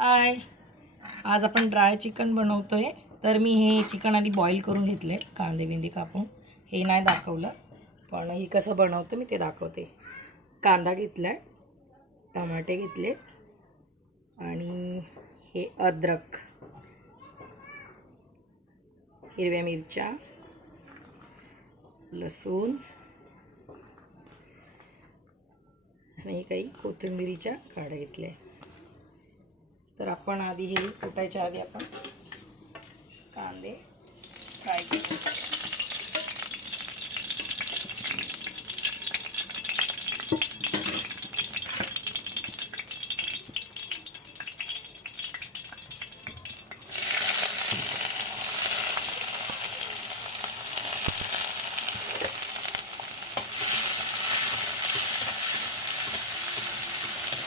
हाय, आज आपण dry chicken बनवतोय. तर मी हे चिकन आधी बॉईल करून घेतले, कांदे बिंदे कापून. हे नाही दाखवलं, पण ही कसं बनवतं मी ते दाखवते. कांदा घेतलाय, टमाटे घेतले आणि हे अद्रक, हिरव्या मिरच्या, लसूण आणि काही कोथिंबीरीच्या काड्या घेतल्या. तर आपण आधी हे कुटायच्या आधी आपण कांदे फ्राय करू.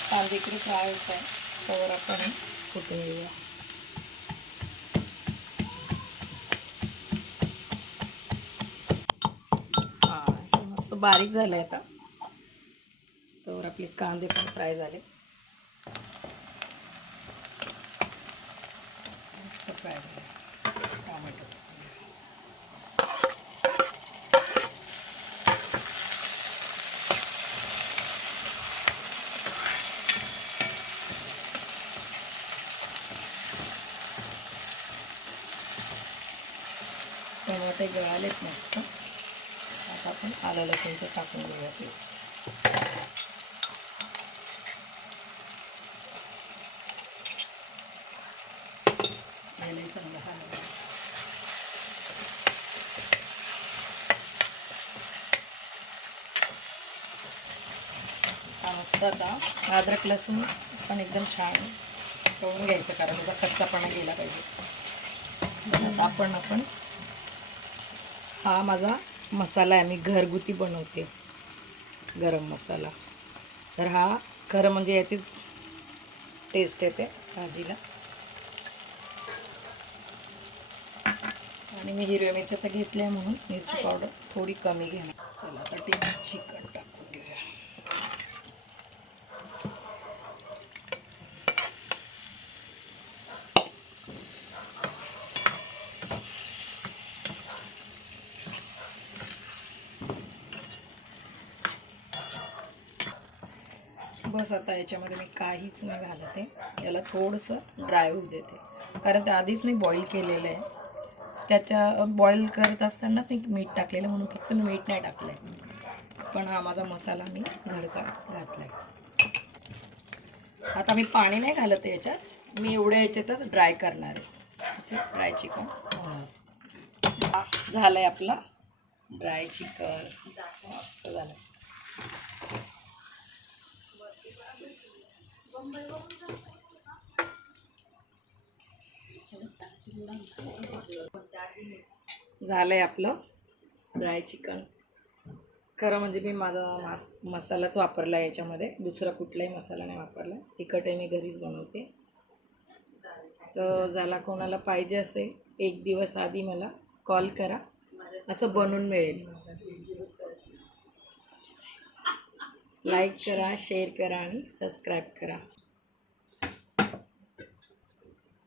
कांदे इकडे फ्राय होत आहे, तर आपण कुटून घेऊया. हां, मस्त बारीक झालं आहे आता. तर आपले कांदे पण फ्राय झाले, मस्त फ्राय झाले. टोमॅटो टमाटे गळालेत मस्त. आता आपण आलं लसूणचं टाकून घेऊया पेस्ट. यालाही चांगलं हलवूया. हा मस्त. आता अद्रक लसूण पण एकदम छान तळून घ्यायचं, कारण त्याचा कच्चापणा गेला पाहिजे. आता आपण हा माझा मसाला आहे, मी घरगुती बनवते, गरम मसाला. तर हा खरं म्हणजे याचीच टेस्ट येते भाजीला. आणि मी हिरव्या मिरच्या तर घेतल्या म्हणून मिरची पावडर थोडी कमी घेणार. चला आता ते चिकन टाकून घेऊया. बस आता याच्यामध्ये मी काहीच नाही घालत आहे. याला थोडंसं ड्राय होऊ देते, कारण ते आधीच मी बॉईल केलेलं आहे. त्याच्या बॉईल करत असतानाच मी मीठ टाकलेलं, म्हणून फक्त मी मीठ नाही टाकलं आहे. पण हा माझा मसाला मी घरचा घातला आहे. आता मी पाणी नाही घालत आहे याच्यात, मी एवढ्या याच्यातच ड्राय करणार आहे. ड्राय चिकन झालं आहे आपलं. ड्राय चिकन मस्त झालं. झालंय आपलं ड्राय चिकन. खरं म्हणजे मी माझा मसालाच वापरला आहे याच्यामध्ये, दुसरा कुठलाही मसाला नाही वापरला. तिखट आहे मी घरीच बनवते. तर ज्याला कोणाला पाहिजे असेल, एक दिवस आधी मला कॉल करा, असं बनवून मिळेल. लाईक करा, शेअर करा आणि सबस्क्राईब करा.